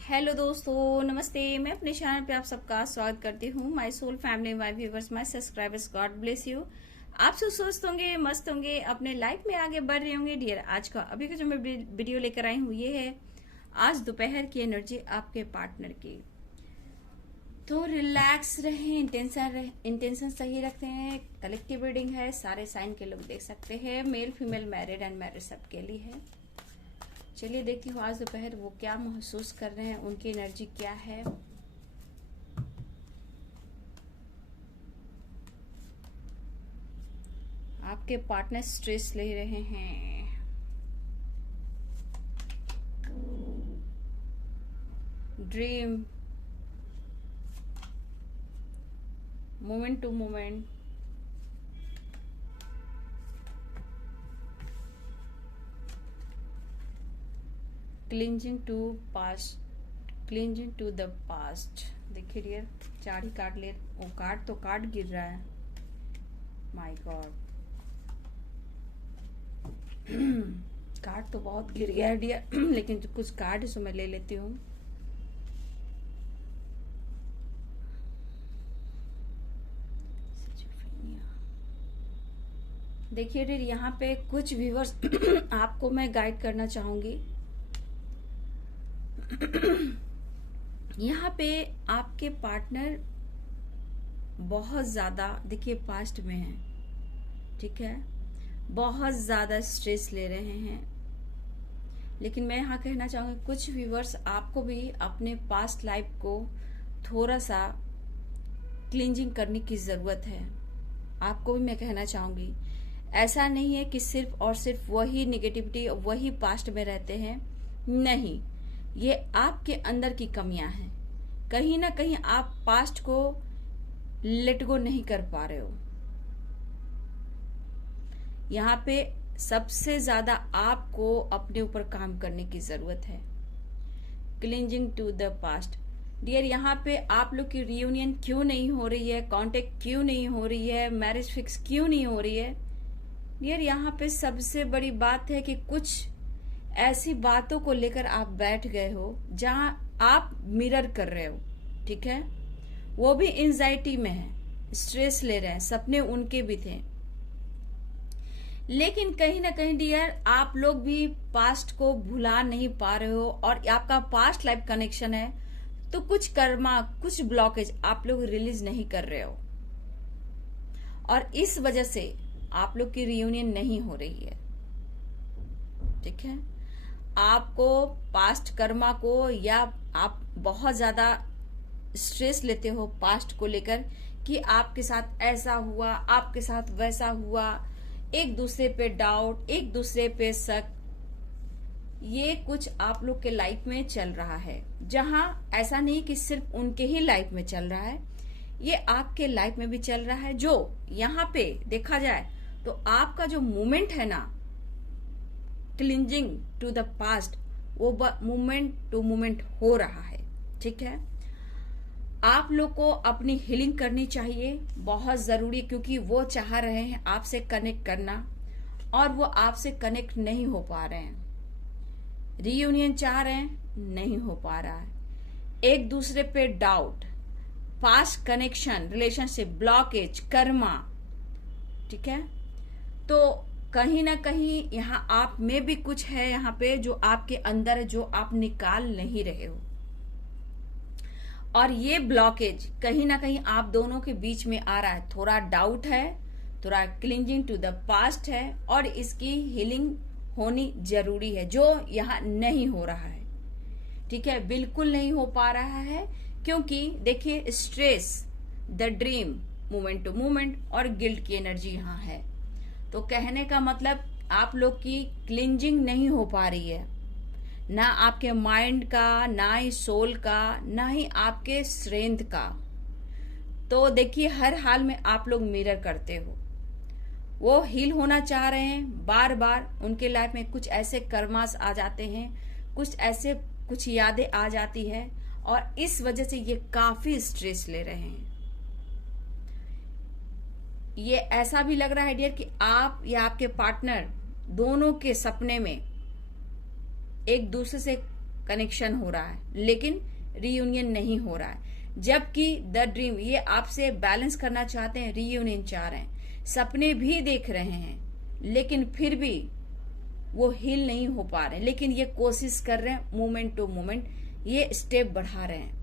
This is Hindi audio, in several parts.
हेलो दोस्तों, नमस्ते। मैं अपने चैनल पे आप सबका स्वागत करती हूँ। My soul family, my viewers, my subscribers, God bless you. आप सब स्वस्थ होंगे, मस्त होंगे, अपने लाइफ में आगे बढ़ रहे होंगे। डियर, आज का अभी का जो मैं वीडियो लेकर आई हूँ ये है आज दोपहर की एनर्जी आपके पार्टनर की। तो रिलैक्स रहें, इंटेंशन सही रखते हैं। कलेक्टिव रीडिंग है, सारे साइन के लोग देख सकते हैं। Male female, married and married सबके लिए है। चलिए देखती हूँ आज दोपहर वो क्या महसूस कर रहे हैं, उनकी एनर्जी क्या है। आपके पार्टनर स्ट्रेस ले रहे हैं। Dream, moment to moment, clinging to past, clinging to the past. देखिए डियर, चार ही कार्ड ले, वो कार्ड तो कार्ड गिर रहा है। माय गॉड, कार्ड तो बहुत गिर गया है डियर, लेकिन कुछ कार्ड सो मैं ले लेती हूँ। देखिए डियर, यहाँ पे कुछ व्यूवर्स आपको मैं गाइड करना चाहूंगी। यहाँ पे आपके पार्टनर बहुत ज्यादा, देखिए, पास्ट में है, ठीक है, बहुत ज्यादा स्ट्रेस ले रहे हैं। लेकिन मैं यहाँ कहना चाहूंगी कुछ व्यूवर्स आपको भी अपने पास्ट लाइफ को थोड़ा सा क्लींजिंग करने की जरूरत है। आपको भी मैं कहना चाहूंगी, ऐसा नहीं है कि सिर्फ और सिर्फ वही निगेटिविटी, वही पास्ट में रहते हैं। नहीं, ये आपके अंदर की कमियां हैं। कहीं ना कहीं आप पास्ट को लेट गो नहीं कर पा रहे हो। यहाँ पे सबसे ज्यादा आपको अपने ऊपर काम करने की जरूरत है। Clinging to the past dear, यहाँ पे आप लोग की रियूनियन क्यों नहीं हो रही है, कांटेक्ट क्यों नहीं हो रही है, मैरिज फिक्स क्यों नहीं हो रही है डियर। यहाँ पे सबसे बड़ी बात है कि कुछ ऐसी बातों को लेकर आप बैठ गए हो जहां आप मिरर कर रहे हो, ठीक है, वो भी एंजाइटी में है, स्ट्रेस ले रहे हैं, सपने उनके भी थे। लेकिन कहीं ना कहीं डियर, आप लोग भी पास्ट को भुला नहीं पा रहे हो और आपका पास्ट लाइफ कनेक्शन है, तो कुछ कर्मा, कुछ ब्लॉकेज आप लोग रिलीज नहीं कर रहे हो और इस वजह से आप लोग की रियूनियन नहीं हो रही है, ठीक है। आपको पास्ट कर्मा को, या आप बहुत ज्यादा स्ट्रेस लेते हो पास्ट को लेकर कि आपके साथ ऐसा हुआ, आपके साथ वैसा हुआ, एक दूसरे पे डाउट, एक दूसरे पे शक, ये कुछ आप लोग के लाइफ में चल रहा है। जहां ऐसा नहीं कि सिर्फ उनके ही लाइफ में चल रहा है, ये आपके लाइफ में भी चल रहा है। जो यहाँ पे देखा जाए तो आपका जो मूवमेंट है ना, क्लिंजिंग टू द पास्ट, वो मूवमेंट टू मूवमेंट हो रहा है, ठीक है। आप लोग को अपनी हीलिंग करनी चाहिए, बहुत जरूरी, क्योंकि वो चाह रहे हैं आपसे कनेक्ट करना और वो आपसे कनेक्ट नहीं हो पा रहे हैं। रीयूनियन चाह रहे हैं, नहीं हो पा रहा है। एक दूसरे पे doubt, past connection, relationship, blockage, Karma, ठीक है। तो कहीं ना कहीं यहाँ आप में भी कुछ है, यहाँ पे जो आपके अंदर है, जो आप निकाल नहीं रहे हो। और ये ब्लॉकेज कहीं ना कहीं आप दोनों के बीच में आ रहा है। थोड़ा डाउट है, थोड़ा क्लिंजिंग टू द पास्ट है और इसकी हीलिंग होनी जरूरी है, जो यहाँ नहीं हो रहा है, ठीक है, बिल्कुल नहीं हो पा रहा है। क्योंकि देखिए, stress, the dream, moment to moment और गिल्ट की एनर्जी यहाँ है। तो कहने का मतलब आप लोग की क्लिंजिंग नहीं हो पा रही है, ना आपके माइंड का, ना ही सोल का, ना ही आपके स्ट्रेंथ का। तो देखिए, हर हाल में आप लोग मिरर करते हो। वो हील होना चाह रहे हैं, बार बार उनके लाइफ में कुछ ऐसे कर्मास आ जाते हैं, कुछ यादें आ जाती है और इस वजह से ये काफी स्ट्रेस ले रहे हैं। ये ऐसा भी लग रहा है डियर कि आप या आपके पार्टनर दोनों के सपने में एक दूसरे से कनेक्शन हो रहा है लेकिन रीयूनियन नहीं हो रहा है। जबकि द ड्रीम ये आपसे बैलेंस करना चाहते हैं, रीयूनियन चाह रहे हैं, सपने भी देख रहे हैं, लेकिन फिर भी वो हील नहीं हो पा रहे हैं। लेकिन ये कोशिश कर रहे हैं, मोमेंट टू मोमेंट ये स्टेप बढ़ा रहे हैं।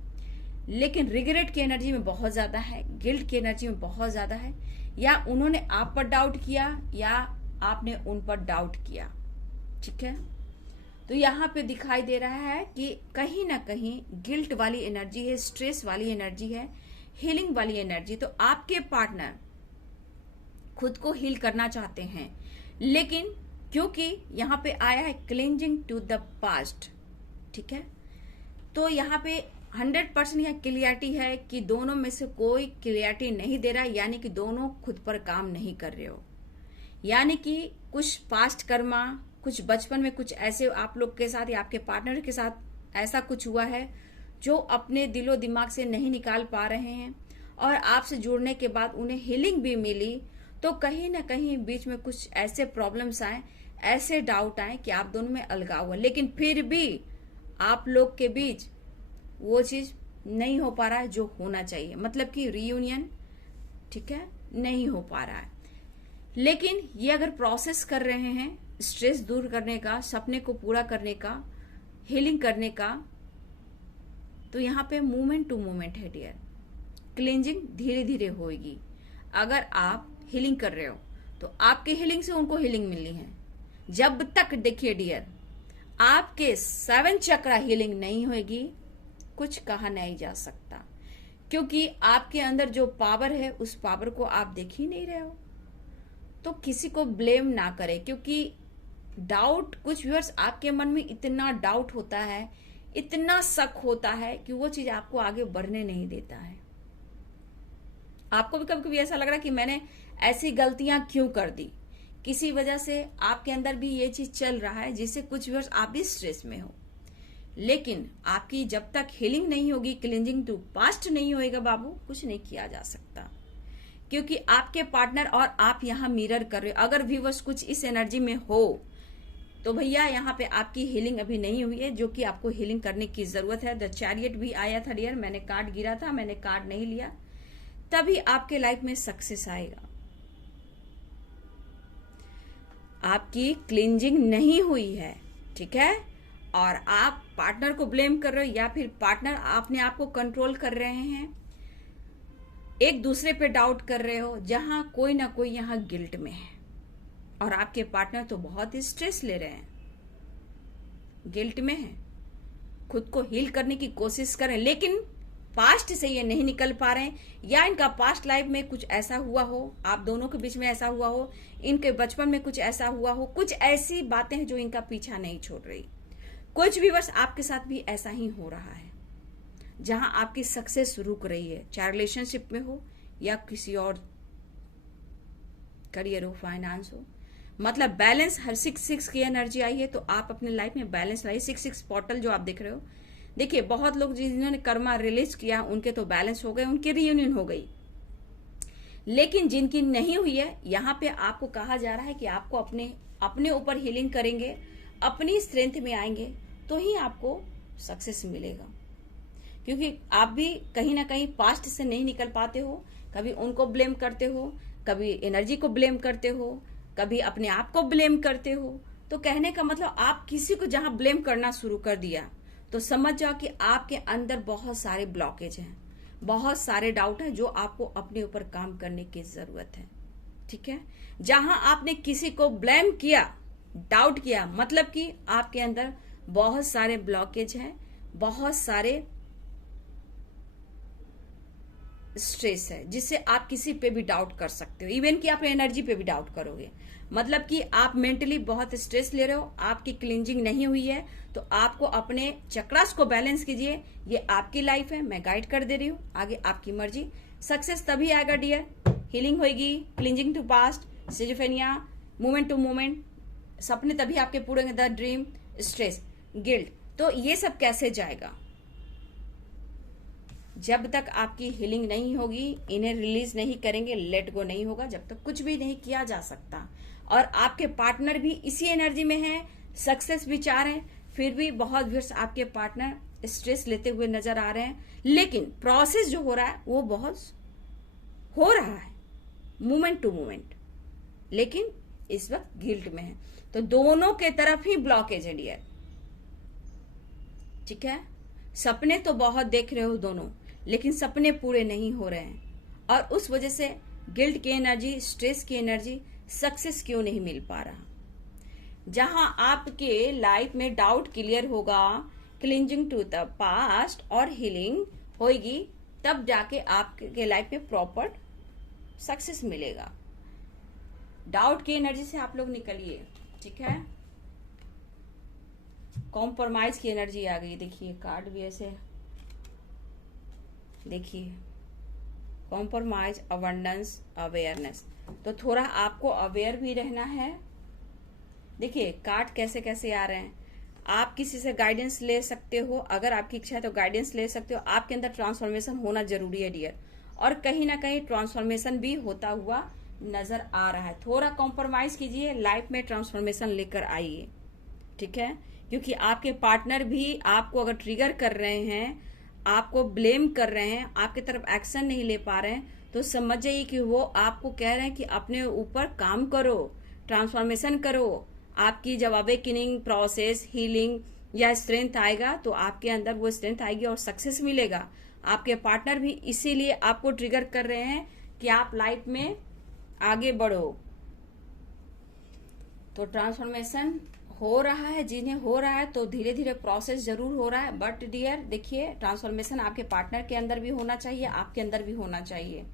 लेकिन रिग्रेट की एनर्जी में बहुत ज्यादा है, गिल्ट की एनर्जी में बहुत ज्यादा है। या उन्होंने आप पर डाउट किया या आपने उन पर डाउट किया। ठीक है, तो यहाँ पे दिखाई दे रहा है कि कहीं ना कहीं गिल्ट वाली एनर्जी है, स्ट्रेस वाली एनर्जी है, हीलिंग वाली एनर्जी। तो आपके पार्टनर खुद को हील करना चाहते हैं, लेकिन क्योंकि यहाँ पे आया है क्लेंजिंग टू द पास्ट। ठीक है, तो यहाँ पे 100% यह क्लियरिटी है कि दोनों में से कोई क्लियरिटी नहीं दे रहा, यानी कि दोनों खुद पर काम नहीं कर रहे हो। यानी कि कुछ पास्ट कर्मा, कुछ बचपन में कुछ ऐसे आप लोग के साथ या आपके पार्टनर के साथ ऐसा कुछ हुआ है जो अपने दिलो दिमाग से नहीं निकाल पा रहे हैं, और आपसे जुड़ने के बाद उन्हें हीलिंग भी मिली, तो कहीं ना कहीं बीच में कुछ ऐसे प्रॉब्लम्स आए, ऐसे डाउट आए कि आप दोनों में अलगाव हुआ। लेकिन फिर भी आप लोग के बीच वो चीज नहीं हो पा रहा है जो होना चाहिए, मतलब कि रीयूनियन, ठीक है, नहीं हो पा रहा है। लेकिन ये अगर प्रोसेस कर रहे हैं स्ट्रेस दूर करने का, सपने को पूरा करने का, हीलिंग करने का, तो यहाँ पे मूवमेंट टू मूवमेंट है डियर। क्लींजिंग धीरे धीरे होगी। अगर आप हीलिंग कर रहे हो तो आपके हीलिंग से उनको हीलिंग मिलनी है। जब तक देखिए डियर आपके 7 चक्रा हीलिंग नहीं होगी, कुछ कहा नहीं जा सकता, क्योंकि आपके अंदर जो पावर है उस पावर को आप देख ही नहीं रहे हो। तो किसी को ब्लेम ना करें, क्योंकि डाउट, कुछ व्यूअर्स आपके मन में इतना डाउट होता है, इतना शक होता है कि वो चीज आपको आगे बढ़ने नहीं देता है। आपको भी कभी कभी ऐसा लग रहा है कि मैंने ऐसी गलतियां क्यों कर दी, किसी वजह से आपके अंदर भी ये चीज चल रहा है जिससे कुछ व्यूअर्स आप भी स्ट्रेस में हो। लेकिन आपकी जब तक हीलिंग नहीं होगी, क्लींजिंग टू पास्ट नहीं होएगा बाबू, कुछ नहीं किया जा सकता। क्योंकि आपके पार्टनर और आप यहाँ मिरर कर रहे हो। अगर व्यूअर्स कुछ इस एनर्जी में हो तो भैया यहाँ पे आपकी हीलिंग अभी नहीं हुई है, जो कि आपको हीलिंग करने की जरूरत है। द चैरियट भी आया था डियर, मैंने कार्ड गिरा था, मैंने कार्ड नहीं लिया। तभी आपके लाइफ में सक्सेस आएगा। आपकी क्लींजिंग नहीं हुई है, ठीक है, और आप पार्टनर को ब्लेम कर रहे हो या फिर पार्टनर अपने आप को कंट्रोल कर रहे हैं, एक दूसरे पे डाउट कर रहे हो, जहां कोई ना कोई यहां गिल्ट में है। और आपके पार्टनर तो बहुत ही स्ट्रेस ले रहे हैं, गिल्ट में है, खुद को हील करने की कोशिश कर रहे हैं, लेकिन पास्ट से ये नहीं निकल पा रहे हैं। या इनका पास्ट लाइफ में कुछ ऐसा हुआ हो, आप दोनों के बीच में ऐसा हुआ हो, इनके बचपन में कुछ ऐसा हुआ हो, कुछ ऐसी बातें हैं जो इनका पीछा नहीं छोड़ रही। कुछ भी वर्ष आपके साथ भी ऐसा ही हो रहा है, जहां आपकी सक्सेस रुक रही है, चाहे रिलेशनशिप में हो या किसी और करियर हो, फाइनेंस हो। मतलब बैलेंस, हर 6 की एनर्जी आई है, तो आप अपने लाइफ में बैलेंस लाइए। 6 पोर्टल जो आप देख रहे हो, देखिए बहुत लोग जिन्होंने कर्मा रिलीज किया उनके तो बैलेंस हो गए, उनकी रियूनियन हो गई। लेकिन जिनकी नहीं हुई है, यहाँ पे आपको कहा जा रहा है कि आपको अपने ऊपर हीलिंग करेंगे, अपनी स्ट्रेंथ में आएंगे, तो ही आपको सक्सेस मिलेगा। क्योंकि आप भी कहीं ना कहीं पास्ट से नहीं निकल पाते हो, कभी उनको ब्लेम करते हो, कभी एनर्जी को ब्लेम करते हो, कभी अपने आप को ब्लेम करते हो। तो कहने का मतलब आप किसी को जहां ब्लेम करना शुरू कर दिया तो समझ जाओ कि आपके अंदर बहुत सारे ब्लॉकेज हैं, बहुत सारे डाउट हैं, जो आपको अपने ऊपर काम करने की जरूरत है। ठीक है, जहां आपने किसी को ब्लेम किया, डाउट किया, मतलब कि आपके अंदर बहुत सारे ब्लॉकेज हैं, बहुत सारे स्ट्रेस है, जिससे आप किसी पे भी डाउट कर सकते हो, इवन कि आप एनर्जी पे भी डाउट करोगे। मतलब कि आप मेंटली बहुत स्ट्रेस ले रहे हो, आपकी क्लींजिंग नहीं हुई है, तो आपको अपने चक्रास को बैलेंस कीजिए। ये आपकी लाइफ है, मैं गाइड कर दे रही हूँ, आगे आपकी मर्जी। सक्सेस तभी आएगा डियर, हीलिंग होगी, clinging to past, schizophrenia, movement to movement, सपने तभी आपके पूरे होंगे, द ड्रीम, स्ट्रेस, गिल्ट। तो ये सब कैसे जाएगा? जब तक आपकी हीलिंग नहीं होगी, इन्हें रिलीज नहीं करेंगे, लेट गो नहीं होगा, जब तक कुछ भी नहीं किया जा सकता। और आपके पार्टनर भी इसी एनर्जी में है, सक्सेस भी चाह रहे हैं, फिर भी बहुत व्यूअर्स आपके पार्टनर स्ट्रेस लेते हुए नजर आ रहे हैं, लेकिन प्रोसेस जो हो रहा है वो बहुत हो रहा है मोमेंट टू मोमेंट, लेकिन इस वक्त गिल्ट में है। तो दोनों के तरफ ही ब्लॉकेज है डियर, ठीक है। सपने तो बहुत देख रहे हो दोनों, लेकिन सपने पूरे नहीं हो रहे हैं, और उस वजह से गिल्ट की एनर्जी, स्ट्रेस की एनर्जी, सक्सेस क्यों नहीं मिल पा रहा। जहां आपके लाइफ में डाउट क्लियर होगा, क्लिंजिंग टू द पास्ट और हीलिंग होगी, तब जाके आपके लाइफ में प्रॉपर सक्सेस मिलेगा। डाउट की एनर्जी से आप लोग निकलिए, ठीक है। कॉम्प्रोमाइज की एनर्जी आ गई, देखिए कार्ड भी ऐसे, देखिए कॉम्प्रोमाइज, अबंडेंस, अवेयरनेस। तो थोड़ा आपको अवेयर भी रहना है। देखिए कार्ड कैसे कैसे आ रहे हैं। आप किसी से गाइडेंस ले सकते हो, अगर आपकी इच्छा है तो गाइडेंस ले सकते हो। आपके अंदर ट्रांसफॉर्मेशन होना जरूरी है डियर, और कहीं ना कहीं ट्रांसफॉर्मेशन भी होता हुआ नजर आ रहा है। थोड़ा कॉम्प्रोमाइज कीजिए, लाइफ में ट्रांसफॉर्मेशन लेकर आइए, ठीक है। क्योंकि आपके पार्टनर भी आपको अगर ट्रिगर कर रहे हैं, आपको ब्लेम कर रहे हैं, आपकी तरफ एक्शन नहीं ले पा रहे हैं, तो समझ जाइए कि वो आपको कह रहे हैं कि अपने ऊपर काम करो, ट्रांसफॉर्मेशन करो। आपकी जब अवेकनिंग प्रोसेस, हीलिंग या स्ट्रेंथ आएगा, तो आपके अंदर वो स्ट्रेंथ आएगी और सक्सेस मिलेगा। आपके पार्टनर भी इसीलिए आपको ट्रिगर कर रहे हैं कि आप लाइफ में आगे बढ़ो। तो ट्रांसफॉर्मेशन हो रहा है, जिन्हें हो रहा है तो धीरे धीरे प्रोसेस जरूर हो रहा है, बट डियर देखिए ट्रांसफॉर्मेशन आपके पार्टनर के अंदर भी होना चाहिए, आपके अंदर भी होना चाहिए।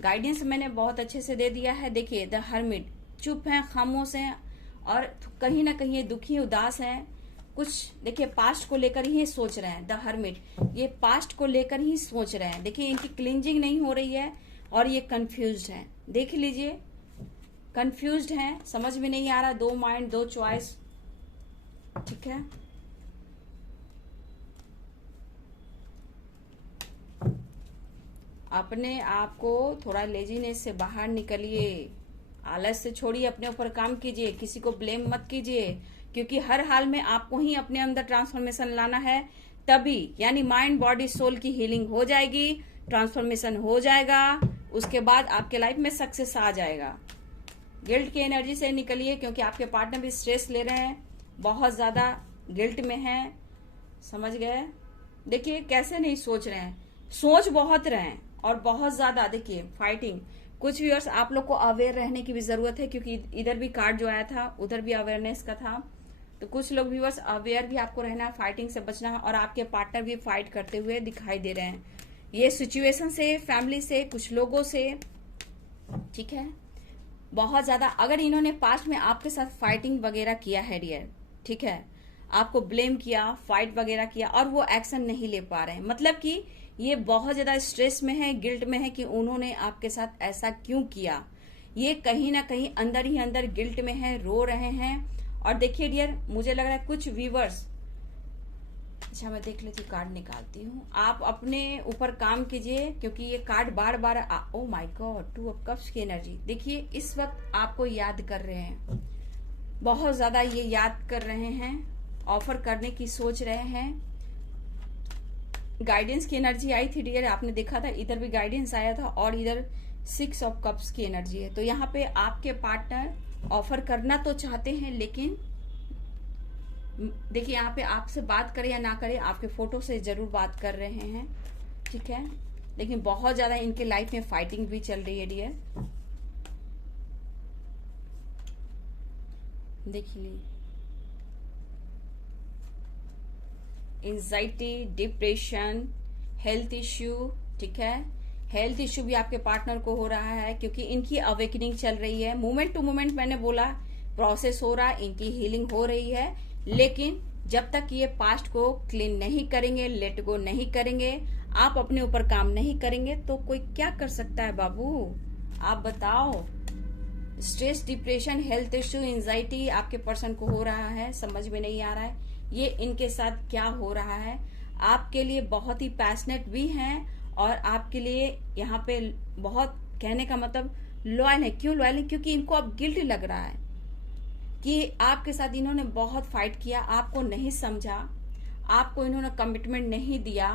गाइडेंस मैंने बहुत अच्छे से दे दिया है। देखिए द हर्मिट, चुप हैं, खामोश हैं, और कहीं ना कहीं ये दुखी, उदास हैं। कुछ देखिए पास्ट को लेकर ही सोच रहे हैं। द हर्मिट, ये पास्ट को लेकर ही सोच रहे हैं। देखिए इनकी क्लिंजिंग नहीं हो रही है, और ये कंफ्यूज्ड हैं। देख लीजिए कंफ्यूज्ड हैं, समझ में नहीं आ रहा, दो माइंड, दो चॉइस, ठीक है। अपने आप को थोड़ा लेजीनेस से बाहर निकलिए, आलस से छोड़िए, अपने ऊपर काम कीजिए, किसी को ब्लेम मत कीजिए, क्योंकि हर हाल में आपको ही अपने अंदर ट्रांसफॉर्मेशन लाना है। तभी यानी माइंड, बॉडी, सोल की हीलिंग हो जाएगी, ट्रांसफॉर्मेशन हो जाएगा, उसके बाद आपके लाइफ में सक्सेस आ जाएगा। गिल्ट की एनर्जी से निकलिए, क्योंकि आपके पार्टनर भी स्ट्रेस ले रहे हैं, बहुत ज्यादा गिल्ट में हैं, समझ गए। देखिए कैसे नहीं सोच रहे हैं, सोच बहुत रहे हैं, और बहुत ज्यादा देखिए फाइटिंग। कुछ व्यूअर्स आप लोग को अवेयर रहने की भी जरूरत है, क्योंकि इधर भी कार्ड जो आया था उधर भी अवेयरनेस का था। तो कुछ लोग व्यूअर्स अवेयर भी आपको रहना है, फाइटिंग से बचना है, और आपके पार्टनर भी फाइट करते हुए दिखाई दे रहे हैं, ये सिचुएशन से, फैमिली से, कुछ लोगों से, ठीक है। बहुत ज्यादा अगर इन्होंने पास्ट में आपके साथ फाइटिंग वगैरह किया है डियर, ठीक है, आपको ब्लेम किया, फाइट वगैरह किया, और वो एक्शन नहीं ले पा रहे हैं, मतलब कि ये बहुत ज्यादा स्ट्रेस में है, गिल्ट में है कि उन्होंने आपके साथ ऐसा क्यों किया। ये कहीं ना कहीं अंदर ही अंदर गिल्ट में है, रो रहे हैं। और देखिए डियर, मुझे लग रहा है कुछ व्यूवर्स, अच्छा मैं देख लेती हूँ, कार्ड निकालती हूँ। आप अपने ऊपर काम कीजिए, क्योंकि ये card bar bar oh my God, 2 of cups की एनर्जी। देखिए इस वक्त आपको याद कर रहे हैं, बहुत ज्यादा ये याद कर रहे हैं, ऑफर करने की सोच रहे हैं। गाइडेंस की एनर्जी आई थी डियर, आपने देखा था, इधर भी गाइडेंस आया था, और इधर 6 ऑफ कप्स की एनर्जी है। तो यहाँ पे आपके पार्टनर ऑफर करना तो चाहते हैं, लेकिन देखिए यहाँ पे आपसे बात करे या ना करे, आपके फोटो से जरूर बात कर रहे हैं, ठीक है। लेकिन बहुत ज्यादा इनके लाइफ में फाइटिंग भी चल रही है डियर, देखिए एंजाइटी, डिप्रेशन, हेल्थ इश्यू, ठीक है। हेल्थ इश्यू भी आपके पार्टनर को हो रहा है, क्योंकि इनकी अवेकनिंग चल रही है, मोमेंट टू मोमेंट मैंने बोला प्रोसेस हो रहा है, इनकी हीलिंग हो रही है। लेकिन जब तक ये पास्ट को क्लीन नहीं करेंगे, लेट गो नहीं करेंगे, आप अपने ऊपर काम नहीं करेंगे, तो कोई क्या कर सकता है बाबू, आप बताओ। Stress, depression, health issue, anxiety आपके पर्सन को हो रहा है, समझ में नहीं आ रहा है ये इनके साथ क्या हो रहा है। आपके लिए बहुत ही पैशनेट भी हैं, और आपके लिए यहाँ पे बहुत, कहने का मतलब लॉयल है। क्यों लॉयल है? क्योंकि इनको अब गिल्ट लग रहा है, कि आपके साथ इन्होंने बहुत फाइट किया, आपको नहीं समझा, आपको इन्होंने कमिटमेंट नहीं दिया,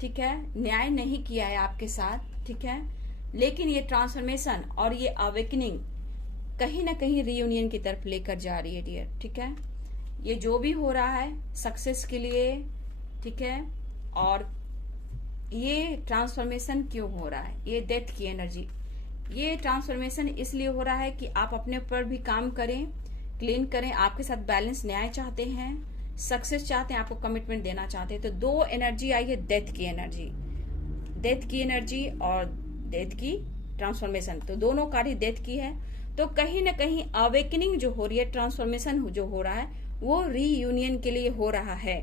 ठीक है, न्याय नहीं किया है आपके साथ, ठीक है। लेकिन ये ट्रांसफॉर्मेशन और ये अवेकनिंग कहीं ना कहीं रीयूनियन की तरफ लेकर जा रही है डियर, ठीक है। ये जो भी हो रहा है सक्सेस के लिए, ठीक है। और ये ट्रांसफॉर्मेशन क्यों हो रहा है, ये डेथ की एनर्जी, ये ट्रांसफॉर्मेशन इसलिए हो रहा है कि आप अपने पर भी काम करें, क्लीन करें, आपके साथ बैलेंस न्याय चाहते हैं, सक्सेस चाहते हैं, आपको कमिटमेंट देना चाहते हैं। तो दो एनर्जी आई है, डेथ की एनर्जी, डेथ की एनर्जी और डेथ की ट्रांसफॉर्मेशन, तो दोनों कार्य डेथ की है। तो कहीं ना कहीं अवेकनिंग जो हो रही है, ट्रांसफॉर्मेशन जो हो रहा है, वो रीयूनियन के लिए हो रहा है।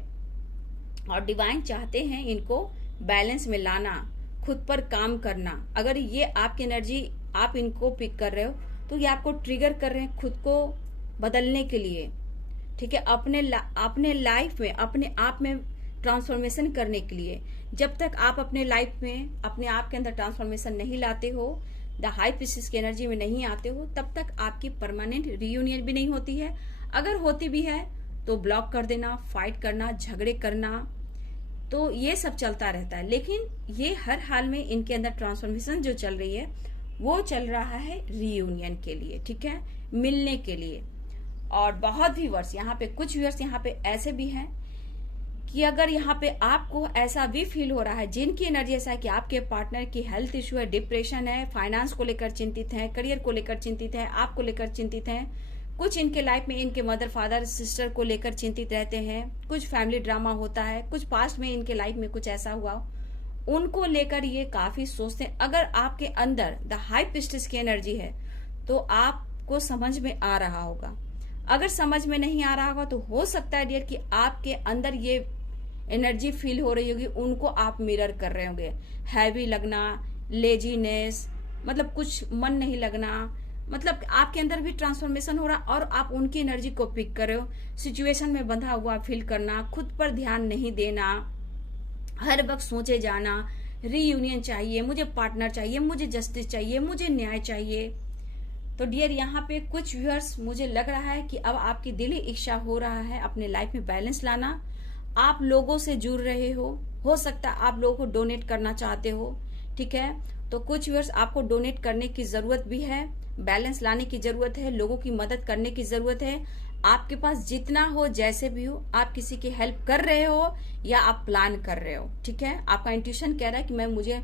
और डिवाइन चाहते हैं इनको बैलेंस में लाना, खुद पर काम करना। अगर ये आपकी एनर्जी आप इनको पिक कर रहे हो तो ये आपको ट्रिगर कर रहे हैं खुद को बदलने के लिए, ठीक है, अपने लाइफ में, अपने आप में ट्रांसफॉर्मेशन करने के लिए। जब तक आप अपने लाइफ में अपने आप के अंदर ट्रांसफॉर्मेशन नहीं लाते हो, द हाई प्रीस्टेस की एनर्जी में नहीं आते हो, तब तक आपकी परमानेंट रीयूनियन भी नहीं होती है। अगर होती भी है तो ब्लॉक कर देना, फाइट करना, झगड़े करना, तो ये सब चलता रहता है। लेकिन ये हर हाल में इनके अंदर ट्रांसफॉर्मेशन जो चल रही है वो चल रहा है रीयूनियन के लिए, ठीक है, मिलने के लिए। और बहुत व्यूअर्स यहाँ पे, कुछ व्यूअर्स यहाँ पे ऐसे भी हैं कि अगर यहाँ पे आपको ऐसा भी फील हो रहा है, जिनकी एनर्जी ऐसा है कि आपके पार्टनर की हेल्थ इश्यू है, डिप्रेशन है, फाइनेंस को लेकर चिंतित है, करियर को लेकर चिंतित है, आपको लेकर चिंतित है, कुछ इनके लाइफ में इनके मदर फादर सिस्टर को लेकर चिंतित रहते हैं, कुछ फैमिली ड्रामा होता है, कुछ पास्ट में इनके लाइफ में कुछ ऐसा हुआ, उनको लेकर ये काफी सोचते हैं। अगर आपके अंदर द हाई प्रीस्टेस की एनर्जी है तो आपको समझ में आ रहा होगा। अगर समझ में नहीं आ रहा होगा तो हो सकता है डियर कि आपके अंदर ये एनर्जी फील हो रही होगी, उनको आप मिरर कर रहे होंगे। हैवी लगना, लेजीनेस, मतलब कुछ मन नहीं लगना, मतलब आपके अंदर भी ट्रांसफॉर्मेशन हो रहा और आप उनकी एनर्जी को पिक कर रहे हो। सिचुएशन में बंधा हुआ फील करना, खुद पर ध्यान नहीं देना, हर वक्त सोचे जाना, रीयूनियन चाहिए, मुझे पार्टनर चाहिए, मुझे जस्टिस चाहिए, मुझे न्याय चाहिए। तो डियर यहाँ पे कुछ व्यूअर्स, मुझे लग रहा है कि अब आपकी दिली इच्छा हो रहा है अपने लाइफ में बैलेंस लाना। आप लोगों से जुड़ रहे हो सकता है आप लोगों को डोनेट करना चाहते हो, ठीक है। तो कुछ व्यूअर्स आपको डोनेट करने की जरूरत भी है, बैलेंस लाने की जरूरत है, लोगों की मदद करने की जरूरत है। आपके पास जितना हो, जैसे भी हो, आप किसी की हेल्प कर रहे हो या आप प्लान कर रहे हो, ठीक है। आपका इंट्यूशन कह रहा है कि मुझे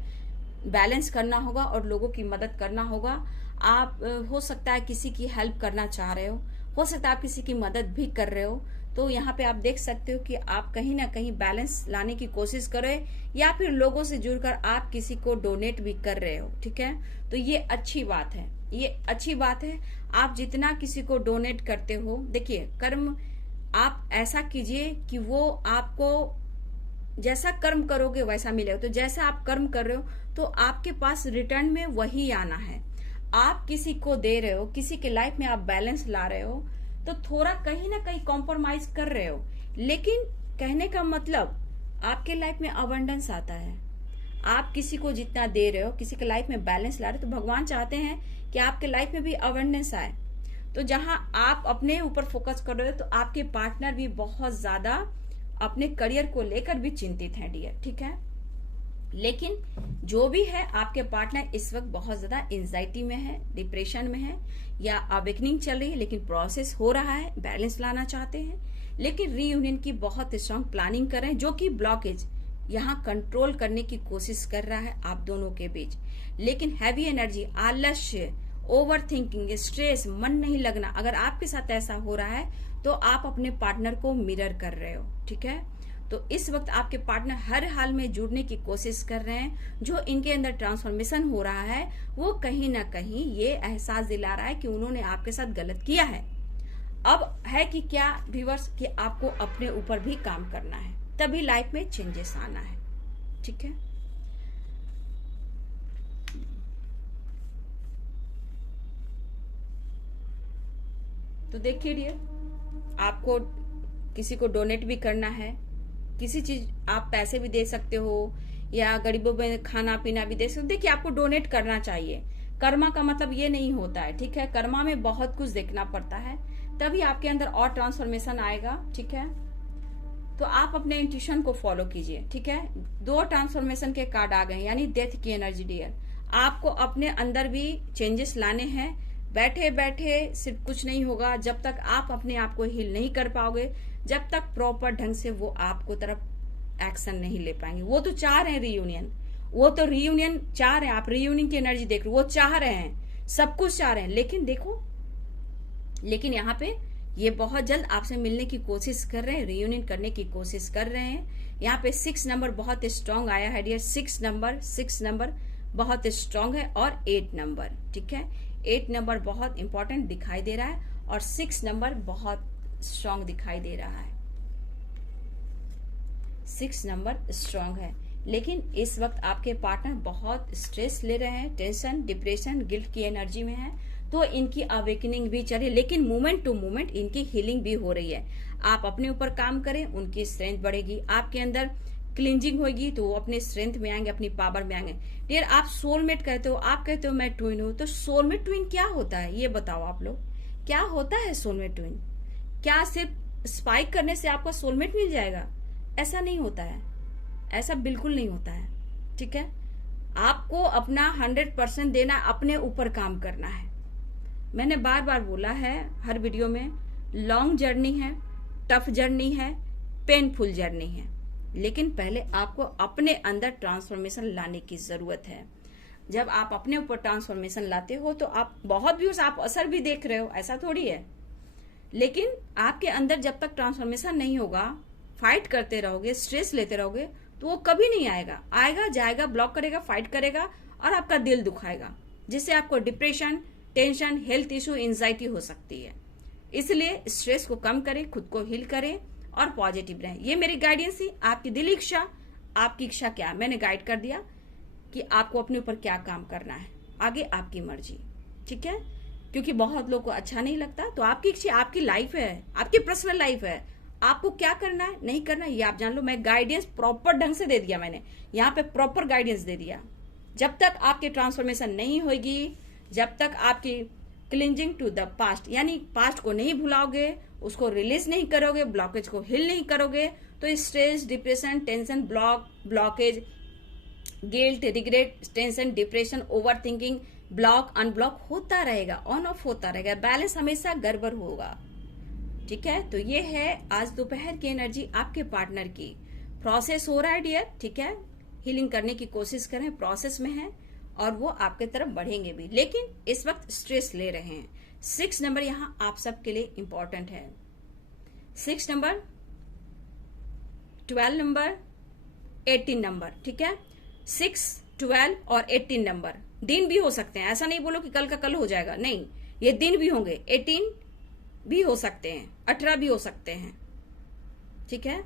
बैलेंस करना होगा और लोगों की मदद करना होगा। आप हो सकता है किसी की हेल्प करना चाह रहे हो सकता है आप किसी की मदद भी कर रहे हो। तो यहाँ पे आप देख सकते हो कि आप कहीं ना कहीं बैलेंस लाने की कोशिश कर रहे हो या फिर लोगों से जुड़कर आप किसी को डोनेट भी कर रहे हो, ठीक है। तो ये अच्छी बात है, ये अच्छी बात है। आप जितना किसी को डोनेट करते हो, देखिए कर्म आप ऐसा कीजिए कि वो आपको जैसा कर्म करोगे वैसा मिलेगा। तो जैसा आप कर्म कर रहे हो तो आपके पास रिटर्न में वही आना है। आप किसी को दे रहे हो, किसी के लाइफ में आप बैलेंस ला रहे हो, तो थोड़ा कहीं ना कहीं कॉम्प्रोमाइज कर रहे हो। लेकिन कहने का मतलब आपके लाइफ में अबंडेंस आता है। आप किसी को जितना दे रहे हो, किसी के लाइफ में बैलेंस ला रहे हो, तो भगवान चाहते हैं कि आपके लाइफ में भी अबंडेंस आए। तो जहां आप अपने ऊपर फोकस कर रहे हो तो आपके पार्टनर भी बहुत ज्यादा अपने करियर को लेकर भी चिंतित है डियर, ठीक है। लेकिन जो भी है, आपके पार्टनर इस वक्त बहुत ज्यादा एंजाइटी में है, डिप्रेशन में है या अवेकनिंग चल रही है, लेकिन प्रोसेस हो रहा है, बैलेंस लाना चाहते हैं, लेकिन रीयूनियन की बहुत स्ट्रांग प्लानिंग कर रहे हैं, जो कि ब्लॉकेज यहाँ कंट्रोल करने की कोशिश कर रहा है आप दोनों के बीच। लेकिन हैवी एनर्जी, आलस्य, ओवर थिंकिंग, स्ट्रेस, मन नहीं लगना, अगर आपके साथ ऐसा हो रहा है तो आप अपने पार्टनर को मिरर कर रहे हो, ठीक है। तो इस वक्त आपके पार्टनर हर हाल में जुड़ने की कोशिश कर रहे हैं। जो इनके अंदर ट्रांसफॉर्मेशन हो रहा है वो कहीं ना कहीं ये एहसास दिला रहा है कि उन्होंने आपके साथ गलत किया है। अब है कि क्या व्यूअर्स कि आपको अपने ऊपर भी काम करना है, तभी लाइफ में चेंजेस आना है, ठीक है। तो देखिए डियर, आपको किसी को डोनेट भी करना है, किसी चीज आप पैसे भी दे सकते हो या गरीबों में खाना पीना भी दे सकते हो। देखिए आपको डोनेट करना चाहिए। कर्मा का मतलब ये नहीं होता है, ठीक है। कर्मा में बहुत कुछ देखना पड़ता है, तभी आपके अंदर और ट्रांसफॉर्मेशन आएगा। ठीक है, तो आप अपने इंट्यूशन को फॉलो कीजिए। ठीक है, 2 ट्रांसफॉर्मेशन के कार्ड आ गए, यानी डेथ की एनर्जी डियर। आपको अपने अंदर भी चेंजेस लाने हैं। बैठे बैठे सिर्फ कुछ नहीं होगा जब तक आप अपने आप को हील नहीं कर पाओगे, जब तक प्रॉपर ढंग से वो आपको तरफ एक्शन नहीं ले पाएंगे। वो तो चाह रहे हैं रीयूनियन, वो तो रीयूनियन चाह रहे हैं। आप रीयूनियन की एनर्जी देख रहे हो, वो चाह रहे हैं, सब कुछ चाह रहे हैं, लेकिन देखो, लेकिन यहाँ पे ये बहुत जल्द आपसे मिलने की कोशिश कर रहे हैं, रीयूनियन करने की कोशिश कर रहे हैं। यहाँ पे 6 नंबर बहुत स्ट्रांग आया है डियर। 6 नंबर बहुत स्ट्रांग है, और 8 नंबर। ठीक है, 8 नंबर बहुत इंपॉर्टेंट दिखाई दे रहा है, और 6 नंबर बहुत स्ट्रांग दिखाई दे रहा है। 6 नंबर स्ट्रांग है, लेकिन इस वक्त आपके पार्टनर बहुत स्ट्रेस ले रहे हैं, टेंशन, डिप्रेशन, गिल्ट की एनर्जी में है। तो इनकी अवेकनिंग भी चल रही है, लेकिन मोमेंट टू मोमेंट इनकी हीलिंग भी हो रही है। आप अपने ऊपर काम करें, उनकी स्ट्रेंथ बढ़ेगी। आपके अंदर क्लिंजिंग होगी तो वो अपने स्ट्रेंथ में आएंगे, अपनी पावर में आएंगे। डियर, आप सोलमेट कहते हो, आप कहते हो मैं ट्विन हूं, तो सोलमेट ट्विन क्या होता है ये बताओ आप लोग, क्या होता है सोलमेट ट्विन? क्या सिर्फ स्पाइक करने से आपका सोलमेट मिल जाएगा? ऐसा नहीं होता है, ऐसा बिल्कुल नहीं होता है। ठीक है, आपको अपना 100% देना, अपने ऊपर काम करना है। मैंने बार बार बोला है हर वीडियो में, लॉन्ग जर्नी है, टफ जर्नी है, पेनफुल जर्नी है, लेकिन पहले आपको अपने अंदर ट्रांसफॉर्मेशन लाने की जरूरत है। जब आप अपने ऊपर ट्रांसफॉर्मेशन लाते हो तो आप बहुत व्यूज, आप असर भी देख रहे हो, ऐसा थोड़ी है। लेकिन आपके अंदर जब तक ट्रांसफॉर्मेशन नहीं होगा, फाइट करते रहोगे, स्ट्रेस लेते रहोगे, तो वो कभी नहीं आएगा। आएगा, जाएगा, ब्लॉक करेगा, फाइट करेगा, और आपका दिल दुखाएगा, जिससे आपको depression, tension, health issue, anxiety हो सकती है। इसलिए स्ट्रेस को कम करें, खुद को हील करें और पॉजिटिव रहें। ये मेरी गाइडेंस थी। आपकी दिल इच्छा, आपकी इच्छा क्या, मैंने गाइड कर दिया कि आपको अपने ऊपर क्या काम करना है, आगे आपकी मर्जी। ठीक है, क्योंकि बहुत लोगों को अच्छा नहीं लगता, तो आपकी इच्छा, आपकी लाइफ है, आपकी पर्सनल लाइफ है, आपको क्या करना है, नहीं करना है, ये आप जान लो। मैं गाइडेंस प्रॉपर ढंग से दे दिया, मैंने यहाँ पे प्रॉपर गाइडेंस दे दिया। जब तक आपकी ट्रांसफॉर्मेशन नहीं होगी, जब तक आपकी क्लिंजिंग टू द पास्ट, यानी पास्ट को नहीं भुलाओगे, उसको रिलीज नहीं करोगे, ब्लॉकेज को हिल नहीं करोगे, तो stress, depression, tension, blockage, guilt, regret, tension, depression, over thinking, block, unblock होता रहेगा, ऑन ऑफ होता रहेगा, बैलेंस हमेशा गड़बड़ होगा। ठीक है, तो ये है आज दोपहर की एनर्जी आपके पार्टनर की। प्रोसेस हो रहा है डियर। ठीक है, हीलिंग करने की कोशिश करें, प्रोसेस में है, और वो आपके तरफ बढ़ेंगे भी, लेकिन इस वक्त स्ट्रेस ले रहे हैं। 6 नंबर यहाँ आप सबके लिए इंपॉर्टेंट है। 6 नंबर, 12 नंबर, 18 नंबर। ठीक है, 6, 12 और 18 नंबर दिन भी हो सकते हैं। ऐसा नहीं बोलो कि कल का कल हो जाएगा, नहीं, ये दिन भी होंगे। 18 भी हो सकते हैं, 18 भी हो सकते हैं। ठीक है,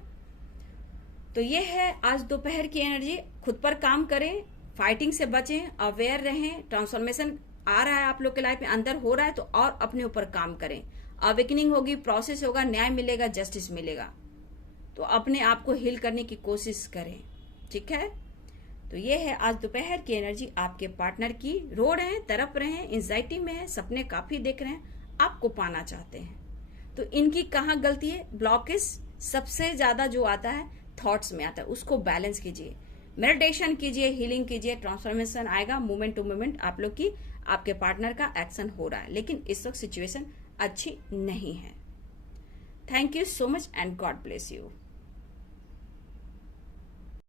तो ये है आज दोपहर की एनर्जी। खुद पर काम करें, फाइटिंग से बचें, अवेयर रहें। ट्रांसफॉर्मेशन आ रहा है आप लोग के लाइफ में, अंदर हो रहा है, तो और अपने ऊपर काम करें। अवेकनिंग होगी, प्रोसेस होगा, न्याय मिलेगा, जस्टिस मिलेगा, तो अपने आप को हील करने की कोशिश करें। ठीक है, तो ये है आज दोपहर की एनर्जी आपके पार्टनर की। रो रहे हैं, तड़प रहे हैं, एंजाइटी में है, सपने काफी देख रहे हैं, आपको पाना चाहते हैं, तो इनकी कहाँ गलती है? ब्लॉकेज सबसे ज्यादा जो आता है थॉट्स में आता है, उसको बैलेंस कीजिए, मेडिटेशन कीजिए, हीलिंग कीजिए, ट्रांसफॉर्मेशन आएगा। मोमेंट टू मोमेंट आप लोग की, आपके पार्टनर का एक्शन हो रहा है, लेकिन इस वक्त सिचुएशन अच्छी नहीं है। Thank you so much and God bless you.